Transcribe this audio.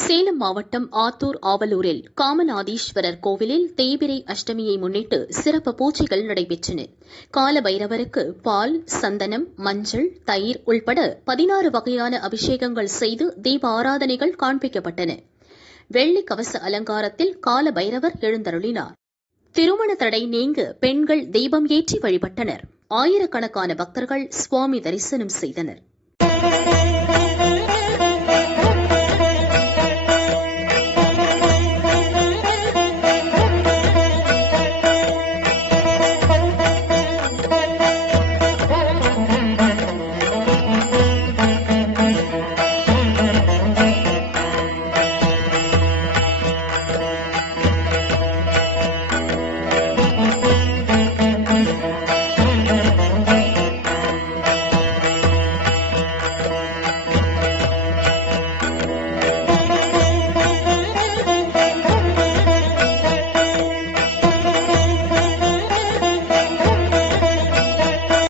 சேலம் மாவட்டம் ஆத்தூர் ஆவலூரில் காமநாதீஸ்வரர் கோவிலில் தேய்பிறை அஷ்டமியை முன்னிட்டு சிறப்பு பூஜைகள் நடைபெற்றன. கால பைரவருக்கு பால், சந்தனம், மஞ்சள், தயிர் உள்பட 16 வகையான அபிஷேகங்கள் செய்து தீப ஆராதனைகள் காண்பிக்கப்பட்டன. வெள்ளி கவச அலங்காரத்தில் கால பைரவர் எழுந்தருளினார். திருமண தடை நீங்க பெண்கள் தீபம் ஏற்றி வழிபட்டனர். ஆயிரக்கணக்கான பக்தர்கள் சுவாமி தரிசனம் செய்தனர்.